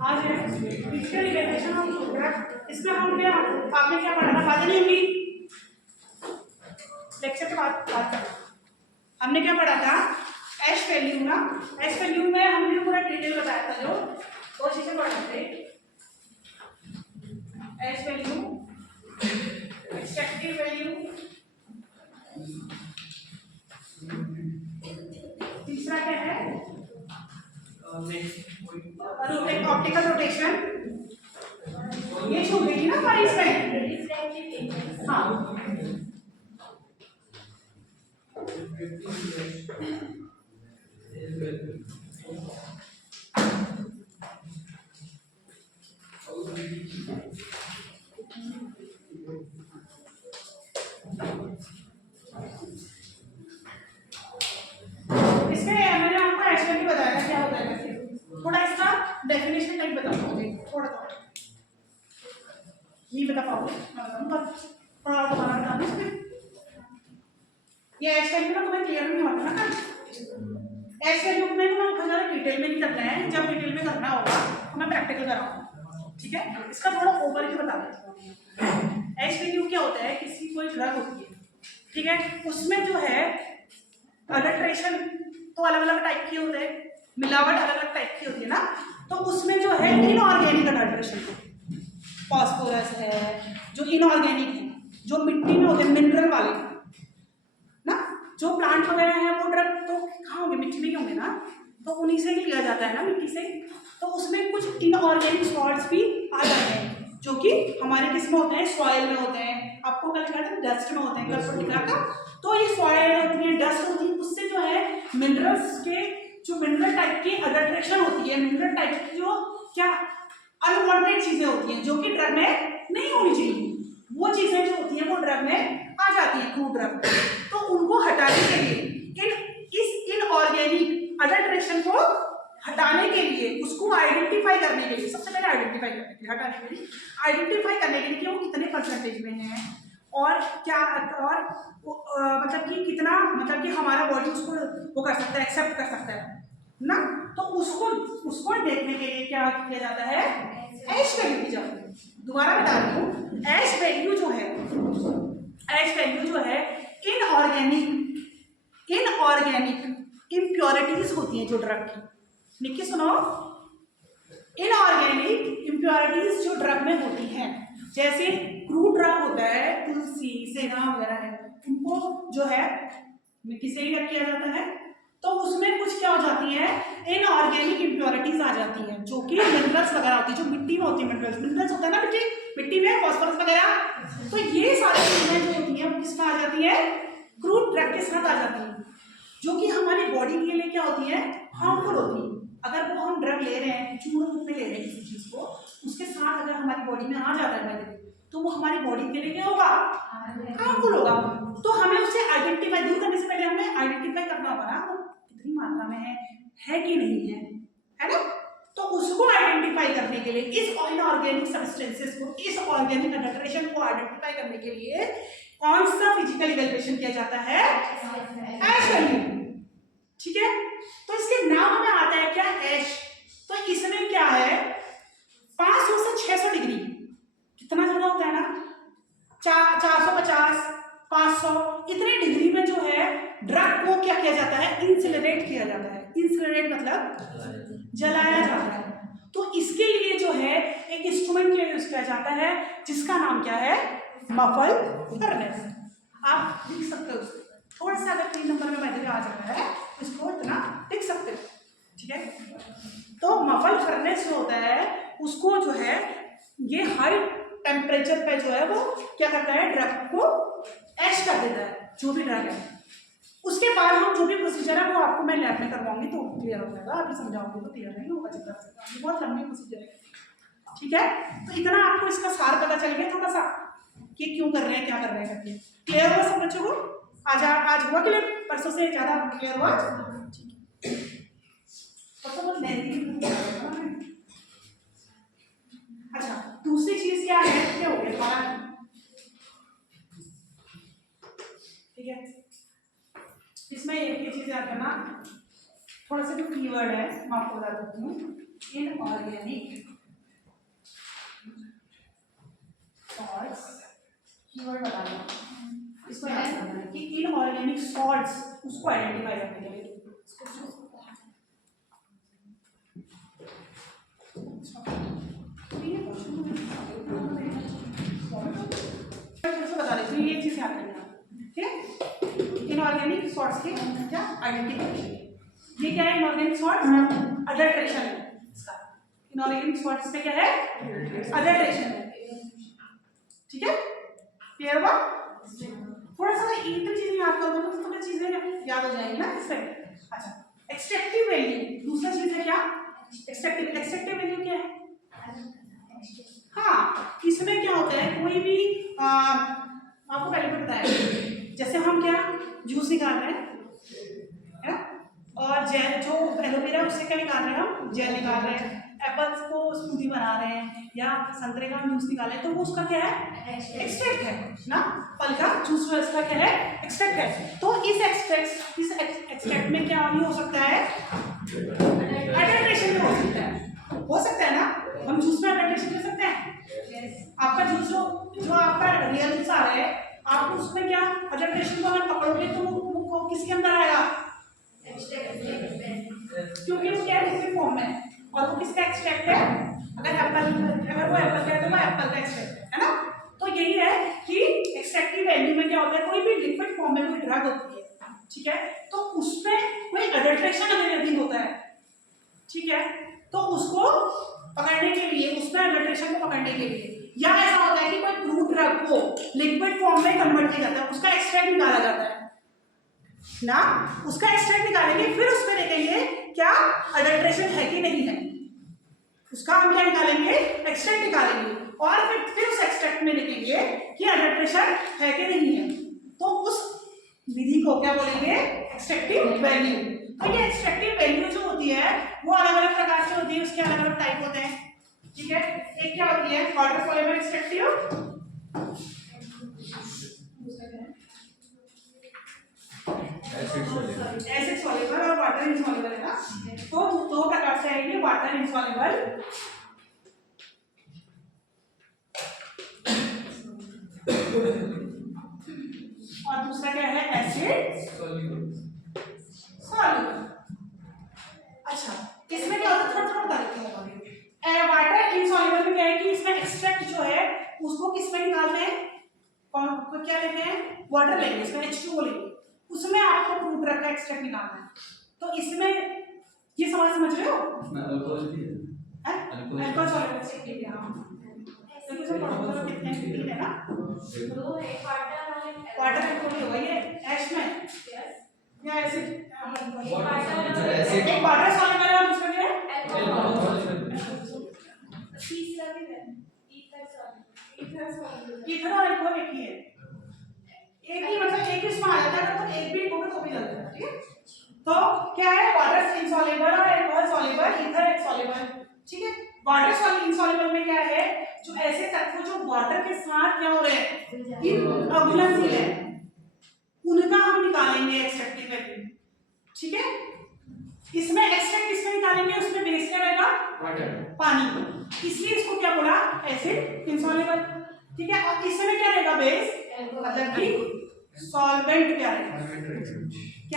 आज है physical evaluation of product. इसमें हम क्या आपने क्या पढ़ा था, बातें नहीं होंगी लेक्चर के बाद बात करना। हमने क्या पढ़ा था, एच वैल्यू ना, एच वैल्यू में हमने पूरा डिटेल बताया था, जो वो चीजें पढ़ा थे। एच वैल्यू, एक्सट्रैक्टिव वैल्यू, तीसरा क्या है ऑप्टिकल रोटेशन, ये छूट गई ना हमारी इसमें। हाँ इसमें मैंने आपको एच वैल्यू बताया था क्या होता है करके, थोड़ा इसका डेफिनेशन नहीं बता पाओगे, थोड़ा नहीं बता पाओगे, थोड़ा दोबारा बता दूं इसमें। ये एच वैल्यू ना तुम्हें क्लियर नहीं होता ना, एच वैल्यू में तुम्हें बहुत ज़्यादा डिटेल में नहीं करना है, जब डिटेल में करना होगा तो मैं प्रैक्टिकल कराऊंगा, ठीक है। इसका थोड़ा ओवरव्यू बता देता हूँ। एच वैल्यू क्या होता है, किसी कोई ड्रग होती है, ठीक है, उसमें जो है अडल्ट्रेशन तो अलग अलग टाइप की होते हैं, मिलावट अलग अलग टाइप की होती है ना, तो उसमें जो है इनऑर्गेनिक अडल्ट्रेशन, फॉस्फोरस है जो इनऑर्गेनिक है, जो मिट्टी में होते हैं मिनरल वाले ना, जो प्लांट वगैरह है वो ड्रग तो कहाँ होंगे, मिट्टी में ही होंगे ना, तो उन्हीं से ही लिया जाता है ना, मिट्टी से। तो उसमें कुछ इनऑर्गेनिक सॉल्ट्स भी आ जाते हैं जो कि हमारे किस में होते हैं, सॉइल में होते हैं, आपको कल लिखा था डस्ट में होते हैं, कल पर लिखा था। तो ये सॉइल होती है, डस्ट होती है, उससे जो है मिनरल्स के जो मिनरल टाइप की अडल्ट्रेशन होती है, मिनरल टाइप की जो क्या अनवांटेड चीजें होती हैं जो कि ड्रग में नहीं होनी चाहिए, वो चीजें जो होती हैं वो ड्रग में आ जाती है, क्रूड ड्रग। तो उनको हटाने के लिए इस इनऑर्गेनिक अडल्ट्रेशन को हटाने के लिए, उसको आइडेंटिफाई करने के लिए, सबसे पहले आइडेंटिफाई करने के लिए, हटाने के लिए आइडेंटिफाई करने के लिए कि वो कितने परसेंटेज में है और क्या, और मतलब कि कितना, मतलब कि हमारा बॉडी उसको वो कर सकता है, एक्सेप्ट कर सकता है ना, तो उसको देखने के लिए क्या किया जाता है, एच वैल्यू की जाती है। दोबारा बता रही हूँ, एच वैल्यू जो है, एच वैल्यू जो है इनऑर्गेनिक इम्प्योरिटीज होती हैं जो ड्रग की, लिखिए सुनो, इनऑर्गेनिक इम्प्योरिटीज जो ड्रग में होती हैं, जैसे क्रूड ड्रग होता है, तुलसी सेना वगैरह है, उनको जो है मिट्टी से ही रख किया जाता है, तो उसमें कुछ क्या हो जाती है, इनऑर्गेनिक इम्प्योरिटीज आ जाती हैं जो कि मिनरल्स वगैरह होती है, जो मिट्टी में होती है, मिनरल्स होता है ना मिट्टी में फॉस्फोरस वगैरह, तो ये सारी चीजें जो होती हैं वो किसमें आ जाती है, क्रूड ड्रग के साथ आ जाती है, जो कि हमारी बॉडी के लिए क्या होती है, हार्मफुल होती है। अगर वो हम ड्रग ले रहे हैं, चूर्ण रूप में ले रहे हैं किसी चीज को, उसके साथ अगर हमारी बॉडी में आ जाता है तो वो हमारी बॉडी के लिए क्या होगा, हार्मफुल होगा। तो हमें उसे आइडेंटिफाई, दूर करने से पहले हमें आइडेंटिफाई करना होगा ना वो कितनी मात्रा में है कि नहीं है ना। तो उसको आइडेंटिफाई करने के लिए, इस इनऑर्गेनिक सब्सटेंसेस को, इस ऑर्गेनिक अडल्ट्रेशन को आइडेंटिफाई करने के लिए कौन सा फिजिकल इवैल्यूएशन किया जाता है, एच वैल्यू, ठीक है। तो इसके नाम में आता है क्या, एच, तो इसमें क्या है 500 से 600 डिग्री, कितना ज्यादा होता है ना, 450 500 इतने डिग्री में जो है ड्रग को क्या किया जाता है, इंसिनरेट किया जाता है। इंसिनरेट मतलब जलाया जाता है। तो इसके लिए जो है एक इंस्ट्रूमेंट का यूज किया जाता है जिसका नाम क्या है, मफल फर्नेस। आप लिख सकते हो, थोड़ा सा अगर 3 नंबर में मैंने आ जाता है इसको इतना लिख सकते हो, ठीक है। तो मफल फर्नेस जो होता है उसको जो है ये हाई टेम्परेचर पे जो है वो क्या करता है, ड्रग को एच कर देता है, जो भी ड्रग है। उसके बाद हम जो भी प्रोसीजर है वो आपको मैं लैब में करवाऊंगी तो क्लियर हो जाएगा, अभी समझाऊंगी तो क्लियर नहीं होगा, चिंता से बहुत लंबी प्रोसीजर है, ठीक है। तो इतना आपको इसका सार पता चल गया थोड़ा सा कि क्यों कर रहे हैं, क्या कर रहे हैं करके, क्लियर हुआ सब बच्चों को? आज हुआ क्लियर, परसों से ज्यादा क्लियर हुआ, परसों बहुत लेंथी। अच्छा, दूसरी चीज क्या है, क्या हो गया तुम्हारा, है, इसमें एक चीज याद करना, थोड़ा सा जो कीवर्ड है मैं आपको बता देती हूँ, इनऑर्गेनिक सॉल्ट्स, कीवर्ड बताना, इसको याद करना है कि इनऑर्गेनिक सॉल्ट्स, उसको आइडेंटिफाई करने के लिए बता देती हूँ, ये चीज याद करना, ठीक है। इनऑर्गेनिक सॉल्ट्स के क्या आइडेंटिफिकेशन, ये क्या है इनऑर्गेनिक सॉल्ट्स, अडल्ट्रेशन है इसका, इनऑर्गेनिक सॉल्ट्स में क्या है अडल्ट्रेशन है, ठीक है, क्लियर हुआ। थोड़ा सा एक तो चीज याद करोगे तो तुम्हें चीजें याद हो जाएंगी ना इससे। अच्छा, एक्सट्रैक्टिव वैल्यू दूसरा चीज है क्या, एक्सट्रैक्टिव वैल्यू क्या है, हाँ इसमें क्या होता है, कोई भी आपको पहले भी बताया, जैसे हम क्या जूस निकाल रहे हैं है, और जेल जो एलोवेरा उससे क्या निकाल रहे हैं, हम जेल निकाल रहे हैं, एप्पल्स को स्मूदी बना रहे हैं, या संतरे का जूस निकाले तो वो उसका क्या है एक्सट्रैक्ट है ना, फल का जूस उसका क्या है एक्सट्रैक्ट है। तो इस एक्सट्रैक्ट में क्या भी हो सकता है, अडल्ट्रेशन भी हो सकता है ना, हम जूस में अडल्ट्रेशन कर सकते हैं। आपका जूस जो आपका रियल जूस आ रहा है, आप उसमें क्या अडल्ट्रेशन को अगर पकड़ोगे तो वो किसके अंदर आएगा, क्योंकि वो क्या लिक्विड फॉर्म में, और वो किसका एक्सट्रैक्ट है, अगर वो एप्पल का है तो वो एप्पल का एक्सट्रैक्ट है ना। तो यही है कि एक्सट्रैक्टिव वैल्यू में क्या होता है, कोई भी लिक्विड फॉर्म में कोई ड्रग होती है, ठीक है, तो उसमें कोई अडल्ट्रेशन अगर होता है, ठीक है, तो उसको पकड़ने के लिए, उसमें अडल्ट्रेशन को पकड़ने के लिए, या ऐसा होता है कि कोई फ्रूट ड्रग को लिक्विड फॉर्म में कन्वर्ट किया जाता है, उसका एक्सट्रैक्ट निकाला जाता है ना, उसका एक्सट्रैक्ट निकालेंगे, फिर उसमें देखेंगे क्या अडल्ट्रेशन है कि नहीं है, उसका हम क्या निकालेंगे एक्सट्रैक्ट निकालेंगे, और फिर उस एक्सट्रैक्ट में देखेंगे कि अडल्ट्रेशन है कि नहीं है, तो उस विधि को क्या बोलेंगे एक्सट्रैक्टिव वैल्यू। तो ये एक्सट्रैक्टिव वैल्यू जो होती है वो अलग अलग प्रकार से होती है, उसके अलग अलग टाइप होते हैं, ठीक है। एक क्या होती है water soluble extractive, acid soluble और वाटर इनसॉल्युबल है ना, तो दो प्रकार से आएंगे, वाटर इनसॉल्युबल और दूसरा क्या है एसिड सॉल्युबल। अच्छा, इसमें क्या होता है थोड़ा थोड़ा बता देती हूँ। वाटर इनसॉल्युबल में क्या है कि इसमें एक्सट्रैक्ट जो है उसको किसमें निकालते हैं, कौन क्या लेते हैं, वाटर लेंगे, इसमें H2O लेंगे, उसमें आपको फ्रूट ड्रग का एक्सट्रैक्ट निकालना है। तो इसमें ये सवाल समझ रहे हो, अल्कोहल सॉल्युबल से ठीक है, हां तो इसमें पढ़ो कितने है ना, दो है वाटर एल्कोहल होगा ये एश में या एसिड, एक वाटर सॉल्युबल है और दूसरा क्या है अल्कोहल, तीसरा भी है ईथर और अल्कोहल एक ही है, एक ही मतलब एक ही इसमें आ जाता है, तो एक भी होगा तो भी चलता है, ठीक है। तो क्या है वाटर इनसॉल्युबल और अल्कोहल सॉल्युबल, ईथर सॉल्युबल, ठीक है। वाटर सॉल्युबल इनसॉल्युबल में क्या है, जो ऐसे तत्व जो वाटर के साथ क्या हो रहे हैं अघुलनशील है, उनका हम निकालेंगे एक्सट्रैक्टिव वैल्यू, ठीक है। इसमें एक्सट्रैक्ट किसमें निकालेंगे, उसमें बेस क्या रहेगा वाटर, पानी, इसलिए इसको क्या बोला एसिड इनसॉल्युबल, ठीक है। और इसमें क्या रहेगा बेस, मतलब कि सॉल्वेंट क्या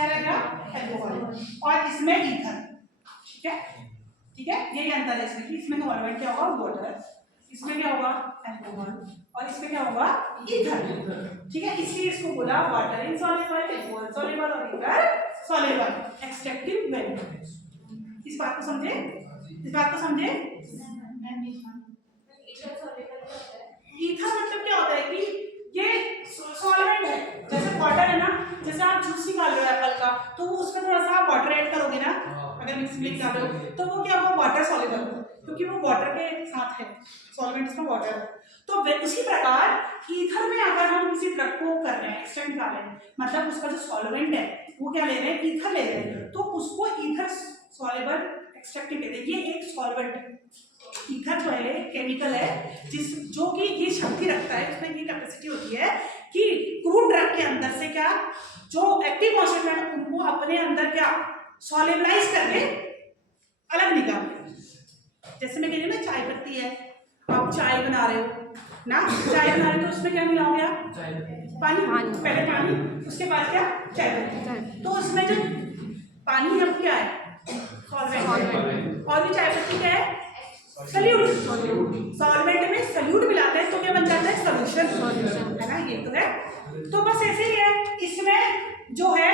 रहेगा अल्कोहल, और इसमें ईथर, ठीक है, ठीक है। यही अंतर है इसमें कि इसमें सॉल्वेंट क्या होगा वाटर, इसमें क्या होगा अल्कोहल, और इसमें क्या होगा ईथर, ठीक है। इसलिए इसको बोला वाटर इनसॉल्युबल, अल्कोहल सॉल्युबल और ईथर सॉल्युबल एक्सट्रैक्टिव वैल्यू। इस बात को समझे, ईथर मतलब क्या होता है कि ये सॉल्वेंट है, जैसे वाटर है ना, जैसे आप जूस निकाल रहे हो एप्पल का, तो वो उसमें थोड़ा सा आप वाटर ऐड करोगे ना, अगर मिक्स में निकाल रहे हो तो वो क्या होगा वाटर सॉल्युबल, क्योंकि वो वाटर के साथ है, सॉल्वेंट इसमें वाटर है। तो उसी प्रकार ईथर में अगर हम किसी ड्रग को कर रहे हैं एक्सट्रैक्ट निकाल रहे हैं, मतलब उसका जो सॉल्वेंट है वो क्या ले रहे हैं ईथर ले रहे हैं, तो उसको ईथर सॉल्युबल एक्सट्रैक्टिव कहते हैं। ये एक सॉल्वेंट ईथर जो है केमिकल है जो कि ये शक्ति रखता है, उसमें ये कैपेसिटी होती है कि क्रूड ड्रग के अंदर से क्या जो एक्टिव कॉन्स्टिट्यूएंट उनको अपने अंदर क्या सॉल्युबलाइज करके अलग निकाल। जैसे मैं कह रही हूँ ना चाय पत्ती है, आप चाय बना रहे हो ना, चाय बना रहे हो तो उसमें क्या मिलाओगे आप? पानी। पहले पानी, उसके बाद क्या? चाय पत्ती। तो उसमें जो पानी है वो क्या है? सॉल्वेंट। और भी चाय पत्ती क्या है? सल्यूट। सॉल्वेंट में सल्यूट मिलाते हैं तो क्या बन जाता है? सॉल्यूशन, है ना, ये तो है। तो बस ऐसे ही है, इसमें जो है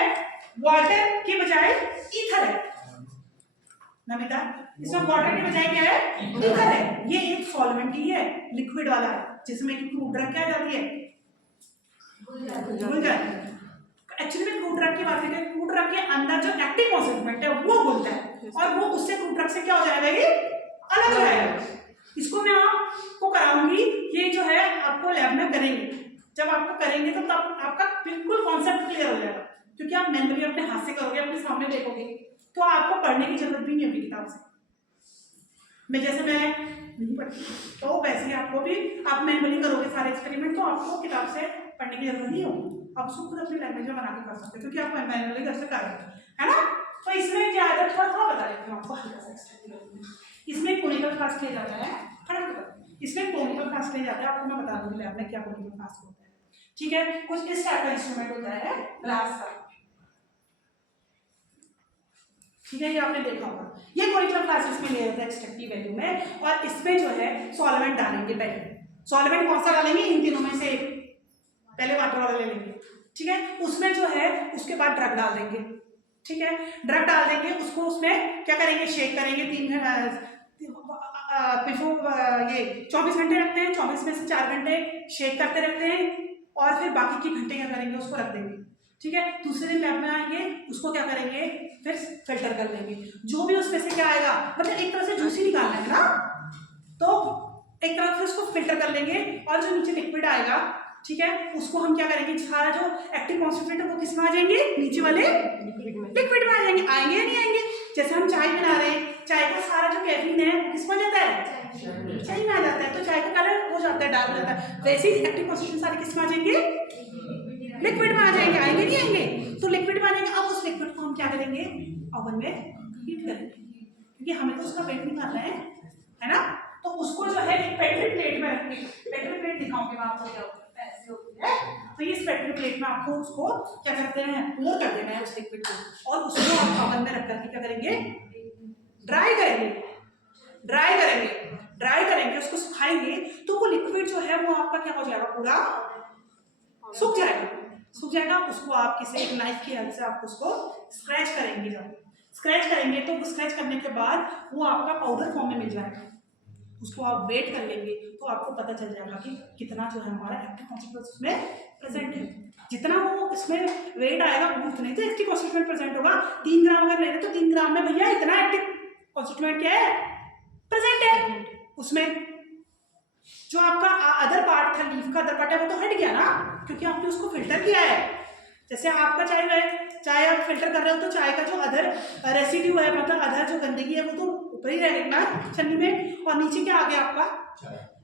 वाटर के बजाय ईथर है नमिता, इसमें वाटर के बजाय क्या है? ईथर है। ये एक सॉल्वेंट ही है, लिक्विड वाला है, जिसमें कि क्रूड ड्रग क्या जाती है? घुल जाती है। एक्चुअली में क्रूड ड्रग की बात करें, क्रूड ड्रग के अंदर जो एक्टिव कॉन्स्टिट्यूएंट है वो घुलता है और वो उससे क्रूड ड्रग से क्या हो जाएगा? ये अलग हो जाएगा। इसको मैं आपको कराऊंगी, ये जो है आपको लैब में करेंगे। जब आपको करेंगे तो तब आपका बिल्कुल कॉन्सेप्ट क्लियर हो जाएगा, क्योंकि आप मेमोरी अपने हाथ से करोगे, अपने सामने देखोगे, तो आपको पढ़ने की जरूरत भी नहीं होगी किताब से। मैं नहीं पढ़ती तो वैसे ही आपको भी आप मेमोरी करोगे सारे एक्सपेरिमेंट, तो आपको किताब से पढ़ने की जरूरत नहीं होगी। आप उसको खुद अपनी लैंग्वेज में बना के कर सकते हो, क्योंकि आप मैनुअली घर से कर रहे हो, है ना। तो इसमें ज्यादा थोड़ा बता देती हूँ आपको हल्का सा। इसमें कोनिकल फ्लास्क लिया जाता है, इसमें कोनिकल फ्लास्क लिया जाता है। आपको मैं बता दूंगी लैब में क्या कोनिकल फ्लास्क होता है, ठीक है। कुछ इस टाइप का इंस्ट्रूमेंट होता है ग्लास का, ठीक है, ये आपने देखा होगा। ये कोनिकल फ्लास्क इसमें लिया जाता है एक्सट्रैक्टिव वैल्यू में, और इसमें जो है सॉल्वेंट डालेंगे। पहले सॉल्वेंट कौन सा डालेंगे? इन तीनों में से पहले वाटर वाला ले लेंगे, ठीक है। उसमें जो है उसके बाद ड्रग डाल देंगे, ठीक है। ड्रग डाल देंगे, उसको उसमें क्या करेंगे? शेक करेंगे। 24 घंटे रखते हैं, 24 में से 4 घंटे शेक करते रहते हैं, और फिर बाकी के घंटे क्या करेंगे? उसको रख देंगे, ठीक है। दूसरे दिन लैब में आएंगे, उसको क्या करेंगे? फिर फिल्टर कर लेंगे। जो भी उसमें से क्या आएगा, मतलब एक तरह से जूस ही निकालना है ना, तो एक तरह से उसको फिल्टर कर लेंगे, और जो नीचे लिक्विड आएगा, ठीक है, उसको हम क्या करेंगे? सारा जो एक्टिव कॉन्स्टिट्यूएंट है वो किसमें आ जाएंगे? नीचे वाले लिक्विड में आ जाएंगे। आएंगे या नहीं आएंगे? जैसे हम चाय बना रहे हैं, चाय का सारा जो कैफीन है वो किसमें आ जाता है? चाय में आ जाता है, तो चाय का कलर हो जाता है, डार्क हो जाता है। वैसे ही एक्टिव कॉन्स्टिट्यूएंट सारे किसमें आ जाएंगे? लिक्विड में आ जाएंगे। आएंगे नहीं आएंगे? तो लिक्विड में आ जाएंगे। अब उस लिक्विड को हम क्या करेंगे? ओवन में हीट करेंगे, क्योंकि हमें तो उसका वेट निकालना है ना। तो उसको जो है एक पेट्री प्लेट में रखेंगे। पेट्री प्लेट दिखाऊंगी मैं आपको क्या ऐसे होती है। तो ये पेट्री प्लेट में आपको उसको क्या करते हैं? पोर कर देना है उस लिक्विड को, और उसको आप ओवन में रख करके क्या करेंगे? ड्राई करेंगे, उसको सुखाएंगे। तो वो लिक्विड जो है वो आपका क्या हो जाएगा? पूरा सूख जाएगा। उसको आप किसी एक नाइफ की हेल्प से आप उसको स्क्रैच करेंगे। जब स्क्रैच करेंगे तो स्क्रैच करने के बाद वो आपका पाउडर फॉर्म में मिल जाएगा। उसको आप वेट कर लेंगे तो आपको पता चल जाएगा कि कितना जो है हमारा एक्टिव कॉन्स्टिट्यूएंट उसमें प्रेजेंट है। जितना वो इसमें वेट आएगा उतने तो एक्टिव कॉन्स्टिट्यूएंट प्रेजेंट होगा। 3 ग्राम अगर ले रहे तो 3 ग्राम में भैया इतना एक्टिव कॉन्स्टिट्यूएंट क्या है? प्रेजेंट है। उसमें जो आपका अदर पार्ट था, लीफ का अदर पार्ट है, वो तो हट गया ना, क्योंकि आपने उसको फिल्टर किया है। जैसे आपका चाय आप फिल्टर कर रहे हो तो चाय का जो अदर रेसिड्यू है, मतलब अदर जो गंदगी है वो तो ऊपर ही रहेगा ना छन्नी में, और नीचे क्या आ गया? आपका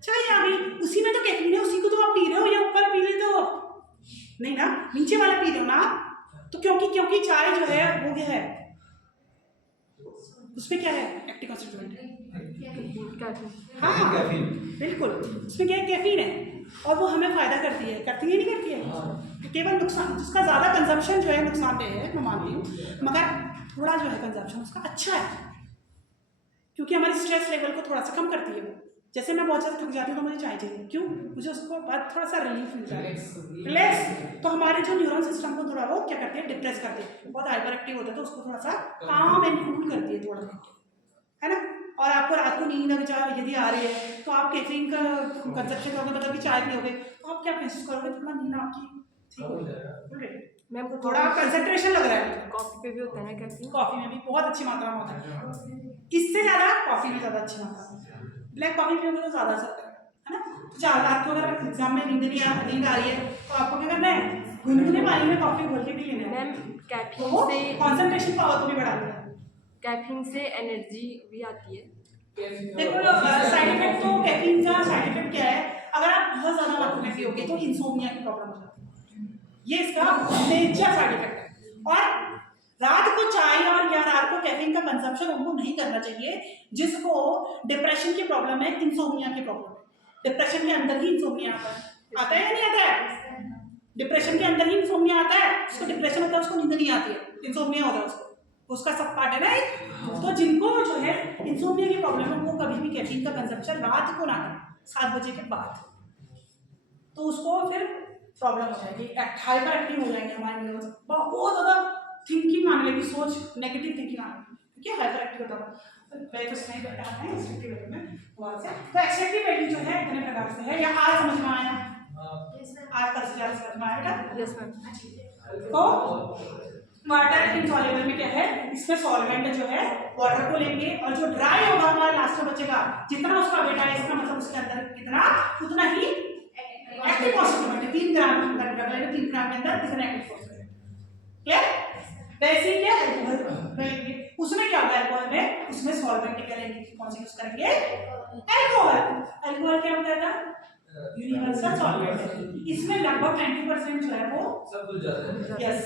चाय आ गई। उसी में तो कैफीन है, उसी को तो आप पी रहे हो, या ऊपर पी लेते हो? नहीं ना, नीचे वाला पी रहे हो ना। तो क्योंकि चाय जो है वो क्या है? उसमें क्या है? Active constituent. हाँ बिल्कुल, उसमें क्या है? कैफीन है, और वो हमें फायदा करती है नहीं करती है? केवल नुकसान, जिसका ज़्यादा कंजम्पशन जो है नुकसानदेह है, मैं मानती हूँ, मगर थोड़ा जो है कंजम्पशन उसका अच्छा है, क्योंकि हमारी स्ट्रेस लेवल को थोड़ा सा कम करती है वो। जैसे मैं बहुत ज़्यादा थक जाती हूँ तो मुझे चाय चाहिए, क्यों? मुझे उसको बाद थोड़ा सा रिलीफ मिलता है, रिलैक्स। तो हमारे जो न्यूरल सिस्टम को थोड़ा वो क्या करती है? डिप्रेस करती है। बहुत हाइपर एक्टिव होता है तो उसको थोड़ा सा काम एंड कूल करती है थोड़ा, है ना। और आपको रात को नींद अगर यदि आ रही है तो आप कैफीन का कंजप्शन करोगे, मतलब कि चाय पियोगे, तो आप क्या महसूस करोगे? थोड़ा नींद आपकी ठीक हो जाएगी। मैम को थोड़ा कंसंट्रेशन लग रहा है। कॉफी पे भी होता है ना कैफीन? कॉफी में भी बहुत अच्छी मात्रा में होता है, इससे ज़्यादा कॉफी में ज़्यादा अच्छी मात्रा में। ब्लैक कॉफी पियोगे तो ज़्यादा असर करेगा, है ना। तो चार रात को अगर एग्जाम में नींद आ रही है तो आपको क्या करना है? गुनगुने पानी में कॉफी घोल के पी लेना है। मैम कैफीन तो से कंसंट्रेशन पावर को भी बढ़ा देगा। कैफीन से एनर्जी भी आती है। देखो साइड इफेक्ट तो कैफीन का साइड इफेक्ट क्या है? अगर आप बहुत ज़्यादा मात्रा में पियोगे तो इंसोम्निया की प्रॉब्लम हो जाती है। ये इसका मेजर साइड इफेक्ट है। और रात को चाय और या रात को कैफीन का कंजप्शन उनको नहीं करना चाहिए जिसको डिप्रेशन की प्रॉब्लम है, इंसोम्निया की प्रॉब्लम है। डिप्रेशन के अंदर ही इंसोम्निया आता है या नहीं आता है? डिप्रेशन के अंदर ही इंसोम्निया आता है। उसको डिप्रेशन होता है, उसको नींद नहीं आती है, इंसोम्निया होता है उसका सब पार्ट है ना। तो जिनको जो है इंसोम्निया की प्रॉब्लम है वो कभी भी कैफीन का कंजप्शन रात को ना करें 7 बजे के बाद, तो उसको फिर प्रॉब्लम हो जाएगी, हाइपर एक्टिव हो जाएंगे हमारे न्यूरोन्स, बहुत ज़्यादा थिंकिंग आने लगी, सोच नेगेटिव थिंकिंग आने लगी, ठीक है, हाइपर एक्टिव होता है। मैं तो नहीं बता रहा है एक्सट्रैक्टिव वैल्यू में वहाँ से। तो एक्सट्रैक्टिव वैल्यू जो है इतने प्रकार से है, या आज समझ में आया? आज कल से ज़्यादा समझ में आया बेटा? Yes ma'am. तो वाटर इनसॉल्युबल में क्या है, इसमें सॉल्वेंट जो है वाटर को लेंगे और जो ड्राई होगा हमारा लास्ट में बचेगा, जितना उसका वेट है इसका मतलब उसके अंदर कितना उतना ही एक्टिव फॉस्फेट है। 3 ग्राम के अंदर 3 ग्राम के अंदर कितना एक्टिव फॉस्फेट है, क्लियर? वैसे ही क्या अल्कोहल लेंगे, उसमें क्या होगा अल्कोहल में, उसमें सॉल्वेंट क्या लेंगे, कौन सी यूज करेंगे? अल्कोहल। अल्कोहल क्या होता है? Universal solvent. इसमें लगभग 90% जो है वो सब कुछ जाता है। यस,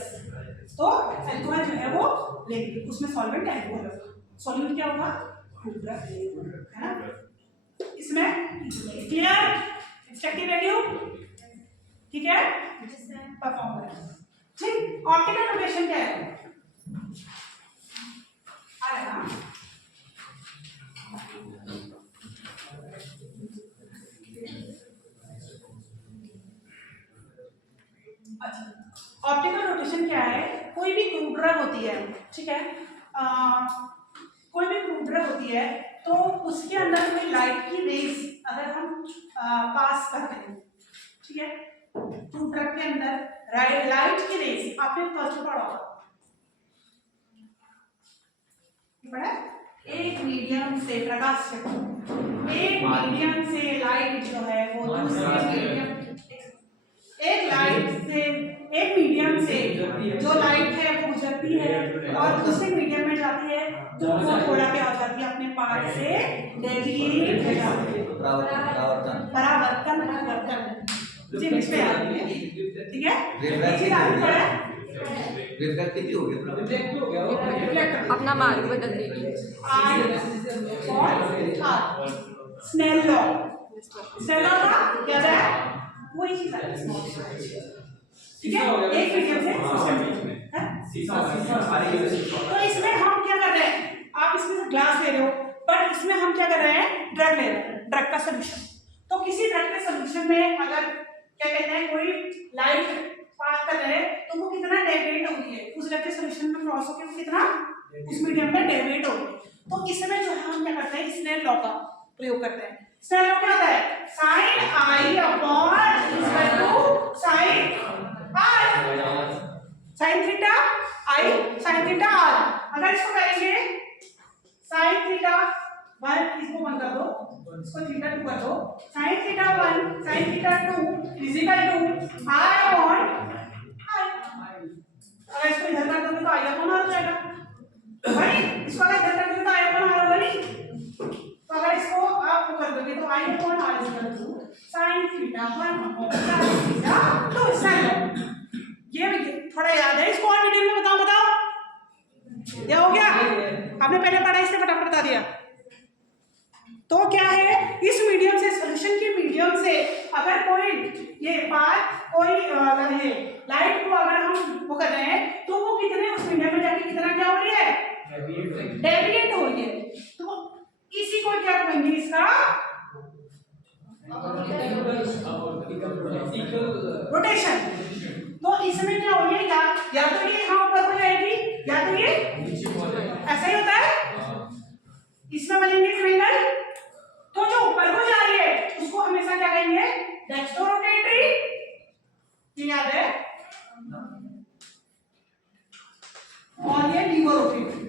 तो अल्कोहल जो है वो लेंगे, उसमें सॉल्वेंट अल्कोहल होगा। सॉल्वेंट क्या होगा? है ना? इसमें क्लियर एक्सट्रैक्टिव वैल्यू, ठीक है, परफॉर्म करें। ठीक, ऑप्टिकल रोटेशन क्या है? आ रहा है ना? अच्छा, ऑप्टिकल रोटेशन क्या है? कोई भी क्रूड ड्रग होती है, ठीक है, कोई भी क्रूड ड्रग होती है तो उसके अंदर कोई लाइट की रेज अगर हम पास करते हैं, ठीक है, क्रूड ड्रग के अंदर लाइट की रेज, आपने फर्स्ट पढ़ा होगा, एक मीडियम से प्रकाश से, एक मीडियम से लाइट जो है वो दूसरे मीडियम, एक लाइट से, एक मीडियम से जो लाइट है वो गुजरती है और दूसरे मीडियम में जाती है तो वो थोड़ा क्या हो जाती है, अपने पार्ट से डेविएट हो जाती है, परावर्तन जी बीच में आती है, ठीक है, रिफ्रैक्टिव हो गया, अपना मार्ग बदल देगी। स्नेल लॉ, स्नेल लॉ का क्या है? वही चीज है, ठीक है, एक मीडियम से तो इसमें हम क्या कर रहे हैं, आप इसमें ग्लास ले रहे हो बट इसमें हम क्या कर रहे हैं, ड्रग ले रहे हैं, ड्रग का सोल्यूशन। तो किसी ड्रग के सोल्यूशन में अगर क्या कहते हैं कोई लाइट पास कर रहे हैं तो वो कितना डेविएट हो रही है, उस ड्रग के सोल्यूशन में क्रॉस होकर वो कितना उस मीडियम में डेविएट हो रही है। तो इसमें जो है हम क्या करते हैं, स्नेल लॉ का प्रयोग करते हैं। स्नेल लॉ क्या होता है? Sine i upon equal to sine r, sine theta i sine theta r. अगर इसको करेंगे साइन थीटा 1, इसको 1 कर दो, इसको थीटा 2 कर दो, sine theta 1 sine theta 2 is equal to r upon i. अगर इसको इधर कर दोगे तो आई अपॉन आर हो जाएगा भाई, इसको अगर इधर कर दोगे तो आई अपॉन आर होगा नहीं, तो अगर इसको आप कर दोगे तो I upon R is equal to sine theta 1 upon sine theta 2। Sine ये थोड़ा याद है, इसको और डिटेल में बताओ, ये हो गया, आपने पहले पढ़ा इससे फटाफट बता दिया। तो क्या है, इस मीडियम से सॉल्यूशन के मीडियम से अगर कोई ये पार्ट कोई ये लाइट को अगर हम वो कर रहे हैं तो वो कितने उस मीडियम में जाके कितना क्या हो रही है, डेविएट हो रही है। तो इसी को क्या कहेंगे, इसका रोटेशन। तो इसमें क्या हो गया, या तो ये यहाँ ऊपर हो जाएगी या तो ये ऐसा ही होता है, इसमें बनेंगे ट्रायंगल। तो जो ऊपर को जा रही है उसको हमेशा क्या कहेंगे, डेक्स्ट्रो रोटेटरी, याद है, और ये लीवर रोटेटरी,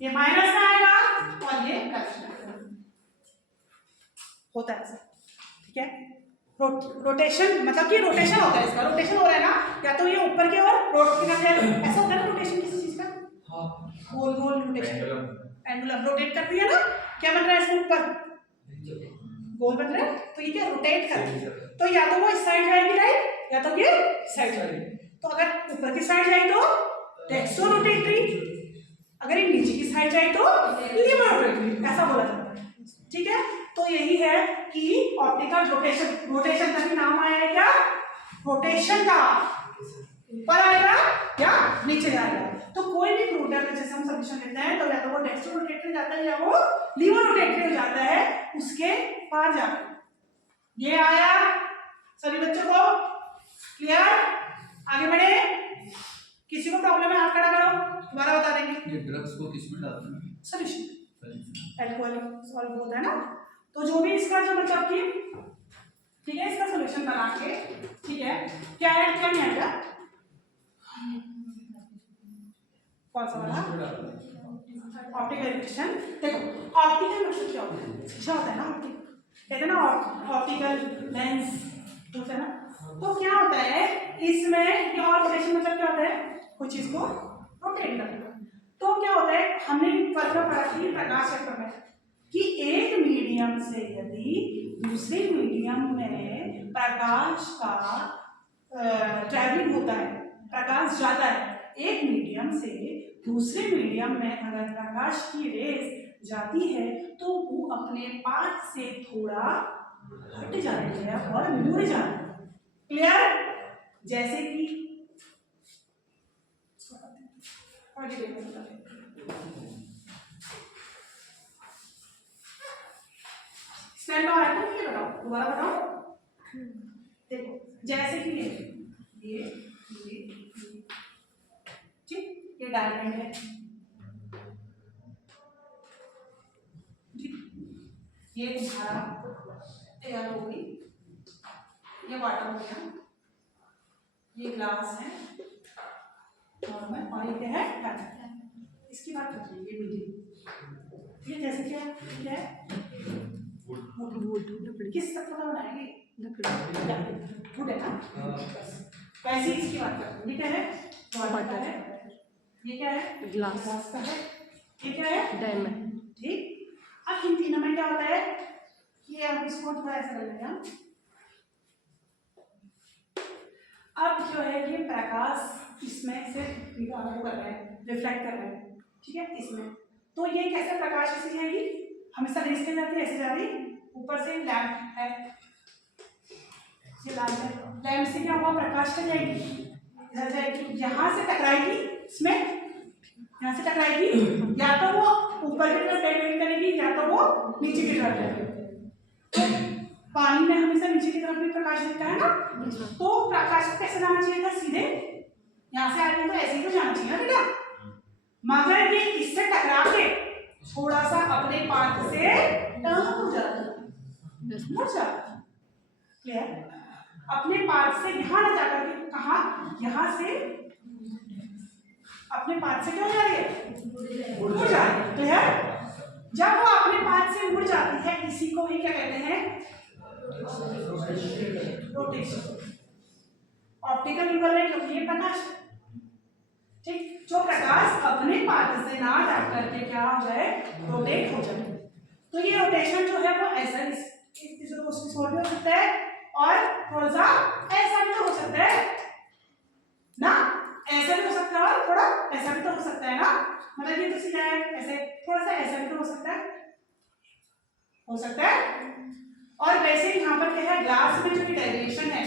ये माइनस में आएगा और ये प्लस में होता है, ठीक है। रोटेशन मतलब कि रोटेशन होता है, इसका रोटेशन हो रहा है ना, या तो ये ऊपर की ओर ऐसा होता है ना रोटेशन किसी चीज का, गोल गोल रोटेशन, एंगुलर रोटेट करती है ना, क्या बन रहा है इसके ऊपर, गोल बन रहा है, तो ये क्या रोटेट कर रहा है, तो या तो वो इस साइड जाएगी राइट, या तो ये साइड जाएगी। तो अगर ऊपर की साइड जाए तो डेक्स्ट्रो रोटेटरी, अगर ये नीचे की साइड जाए तो लीवर रोटेटरी, ऐसा बोला जाता है। ठीक है, तो यही है कि ऑप्टिकल रोटेशन, रोटेशन का भी नाम आया है क्या, रोटेशन का, ऊपर आएगा या नीचे जाएगा। तो कोई भी प्रोडक्ट जैसे हम सॉल्यूशन लेते हैं तो या तो वो डेक्स्ट्रो रोटेटरी जाता है या वो लीवर रोटेटरी हो जाता है उसके पार जाकर। ये आया सभी बच्चों को क्लियर, आगे बढ़े, किसी को प्रॉब्लम है हाथ खड़ा करो, दोबारा बता देंगे। ये ड्रग्स को किसमें डालते हैं? सॉल्यूशन अल्कोहल सॉल्व होता है ना, तो जो भी इसका जो मतलब कि ठीक है, इसका सॉल्यूशन बना के, ठीक है, क्या ऐड क्या नहीं आएगा, कौन सा वाला ऑप्टिकल रोटेशन। देखो ऑप्टिकल मतलब क्या होता है, शीशा होता है ना, ऑप्टिकल कहते हैं ना, ऑप्टिकल लेंस होता है ना, तो क्या होता है इसमें ये और रोटेशन मतलब क्या होता है, कुछ चीज को रोटेट करना। तो क्या होता है, हमने फर्क पढ़ा थी प्रकाश चक्र में कि एक मीडियम से यदि दूसरे मीडियम में प्रकाश का ट्रैवलिंग होता है, प्रकाश जाता है, एक मीडियम से दूसरे मीडियम में अगर प्रकाश की रेज जाती है तो वो अपने पाथ से थोड़ा हट जाती है और मुड़ जाती है। क्लियर, जैसे कि स्नैप में आ रहा है, ये बताओ, दोबारा बताओ। देखो जैसे कि ये ठीक, ये डायमंड है, ये तुम्हारा एयर हो गई, ये वाटर हो गया, ये ग्लास है नॉर्मल, और ये क्या है डायमंड। इसकी बात करते हैं, ये मीडियम, ये जैसे क्या है किस तक का बनाएंगे, वुड है ना, वैसे इसकी बात करते हैं। ये क्या है, वाटर है, ये क्या है, ग्लास का है, ये क्या है, डायमंड। ठीक, अब इन तीनों में क्या होता है, ये आप इसको थोड़ा ऐसा कर लेंगे। अब जो है ये प्रकाश इसमें से वो कर रहे हैं, रिफ्लेक्ट कर रहे हैं, ठीक है, इसमें, तो ये कैसे प्रकाश ऐसे जाएगी, हमेशा रेस के जाती है, ऐसे जा रही, ऊपर से लैंप है, ये लैंप है, लैंप से क्या हुआ, प्रकाश का जाएगी, इधर जाएगी, यहाँ से टकराएगी, इसमें यहाँ से टकराएगी, या तो वो ऊपर की तरफ डाइवर्ट करेगी या तो वो नीचे की तरफ जाएगी। पानी में हमेशा नीचे की तरफ भी प्रकाश दिखता है ना, तो प्रकाश को कैसे जाना चाहिए था, सीधे यहाँ से आगे तो ऐसे ही तो जाना चाहिए ना बेटा, मगर ये इससे टकरा के थोड़ा सा अपने पाथ से टर्न हो जाता है, मुड़ जाता है। क्लियर, अपने पाथ से यहाँ न जाकर के कहा, यहाँ से अपने पाथ से क्या हो जा रही है, मुड़ जा रही है। क्लियर, जब वो अपने पाथ से मुड़ जाती है, इसी को ही क्या कहते हैं, रोटेशन। ऑप्टिकल इक्विवेलेंट होती है प्रकाश, ठीक, जो प्रकाश अपने पाथ से ना जाकर के क्या हो जाए, रोटेट हो जाए। तो ये रोटेशन जो है वो ऐसा इस हो सकता है और थोड़ा सा ऐसा भी तो हो सकता है ना, ऐसा भी हो सकता है और थोड़ा ऐसा भी तो हो सकता है ना, मतलब ये तो सीधा है, ऐसे थोड़ा सा ऐसा भी तो हो सकता है। और वैसे यहाँ पर क्या है, ग्लास में जो भी डेविएशन है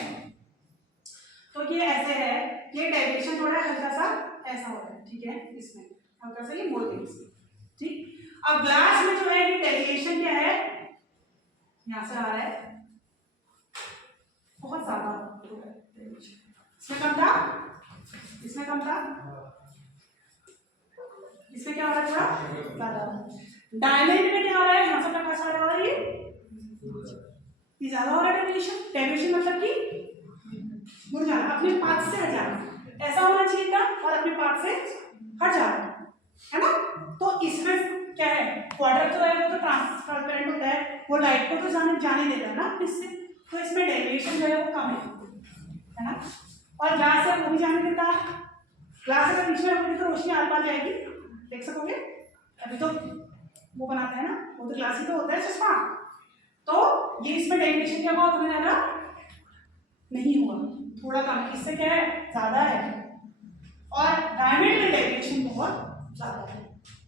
तो ये ऐसे है, ये डेविएशन थोड़ा हल्का सा ऐसा हो रहा है, ठीक है, इसमें हल्का सा ये मोड़ देंगे, ठीक। अब ग्लास में जो है ये डेविएशन क्या है, यहाँ से आ रहा है बहुत ज्यादा, इसमें कम था, इसमें कम था, इसमें क्या हो रहा है, थोड़ा ज्यादा। डायमंड में क्या हो रहा है, यहाँ से प्रकाश आ रहा है, ये ज्यादा हो रहा है डेविएशन मतलब कि मुड़ जाना, अपने पाथ से हट जाना, ऐसा होना चाहिए था और अपने पाथ से हट जाना, है ना। तो इसमें क्या है, वाटर जो है वो तो ट्रांसपेरेंट होता है, वो लाइट को तो जाने देता है ना इससे, तो इसमें डेविएशन जो है वो कम है ना। और ग्लास है वो भी जाने देता है, ग्लास अगर बीच में होगी तो रोशनी आर पार जाएगी, देख सकोगे। अभी तो वो बनाते हैं ना, वो तो ग्लास ही तो होता है चश्मा, तो ये इसमें डेविएशन क्या हुआ उतना ज़्यादा नहीं हुआ, थोड़ा कम, इससे क्या है ज़्यादा है। और डायमंड में डेविएशन बहुत ज़्यादा है।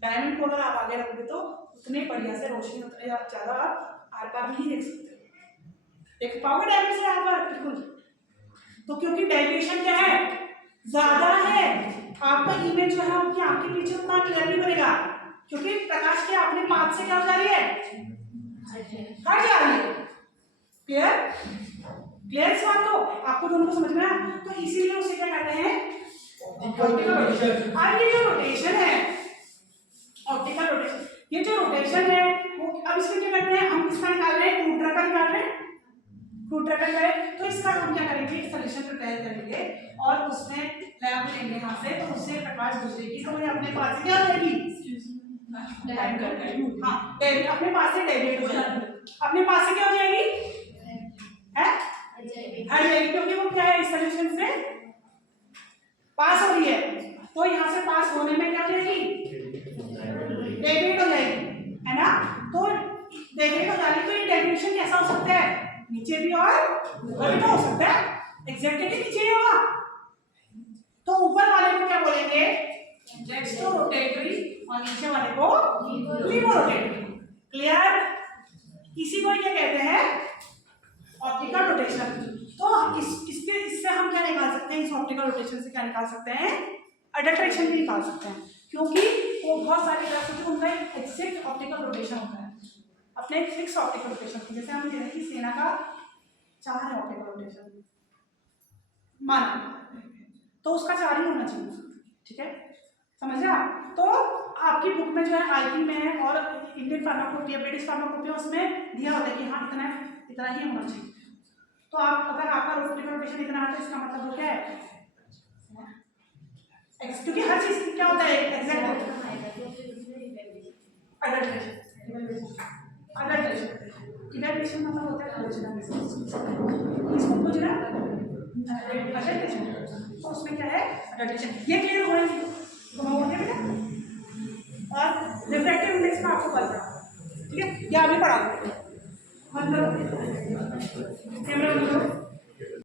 डायमंड को अगर आप आगे रखोगे तो उतने बढ़िया से रोशनी उतने ज़्यादा आप आर पार नहीं देख सकते, देख पाओगे डायमंड से आर पार बिल्कुल। तो क्योंकि डेविएशन क्या है ज़्यादा है, आपका इमेज जो है आपकी आँख के पीछे उतना क्लियर नहीं बनेगा, क्योंकि प्रकाश के अपने पाथ से क्या हो जा रही है, हट जा रही है। क्लियर क्लियर इस बात को आपको दोनों को समझ में आया। तो इसीलिए उसे क्या कहते हैं ऑप्टिकल रोटेशन। अब ये जो रोटेशन है ऑप्टिकल रोटेशन, ये जो रोटेशन है वो अब इसमें क्या करते हैं हम इसका निकाल रहे हैं क्रूटर का निकाल रहे हैं, क्रूटर का करें तो इसका हम क्या करेंगे सॉल्यूशन प्रिपेयर करेंगे और उसमें लैब में लेंगे यहाँ से, तो उससे प्रकाश गुजरेगी तो ये अपने पास से क्या हो जाएगी हाँ अपने पास से डेविएट हो जाएगी, अपने पास से क्या हो जाएगी है हट जाएगी, क्योंकि वो क्या है इस सॉल्यूशन से पास हो रही है, तो यहाँ से पास होने में क्या हो जाएगी डेविएट हो जाएगी, है ना। तो डेविएट हो जाएगी तो ये डेविएशन कैसा हो सकता है नीचे भी और ऊपर भी तो हो सकता है, एग्जैक्टली नीचे ही होगा। तो ऊपर वाले को क्या बोलेंगे डेक्स्ट्रो रोटेटरी और नीचे वाले को लीवो रोटेटरी। क्लियर, इसी को क्या कहते हैं ऑप्टिकल रोटेशन। तो इससे हम क्या निकाल सकते हैं, इस ऑप्टिकल रोटेशन से क्या निकाल सकते हैं अडल्ट्रेशन भी निकाल सकते हैं, क्योंकि वो बहुत सारी तरह से उनका एक एग्जैक्ट ऑप्टिकल रोटेशन होता है, अपने एक फिक्स ऑप्टिकल रोटेशन। जैसे हम कह रहे हैं कि सेना का 4 है ऑप्टिकल रोटेशन माना, तो उसका 4 ही होना चाहिए, ठीक है समझ रहे आप। तो आपकी बुक में जो है आईपी में है और इंडियन फार्माकोपिया ब्रिटिश फार्माकोपिया उसमें दिया होता है कि हाँ इतना ही होना चाहिए। तो आप अगर आपका ऑप्टिकल रोटेशन इतना है तो इसका मतलब वो क्या है क्योंकि हर चीज क्या होता है एग्जैक्ट होता है इवैल्यूएशन मतलब होता है खोजना, इसको खोजना अडल्ट्रेशन, तो उसमें क्या है अडल्ट्रेशन। ये क्लियर होना चाहिए तो हम बोलते हैं बेटा। और रिफ्रैक्टिव इंडेक्स का आपको पता है, ठीक है, ये अभी पढ़ा कैमरा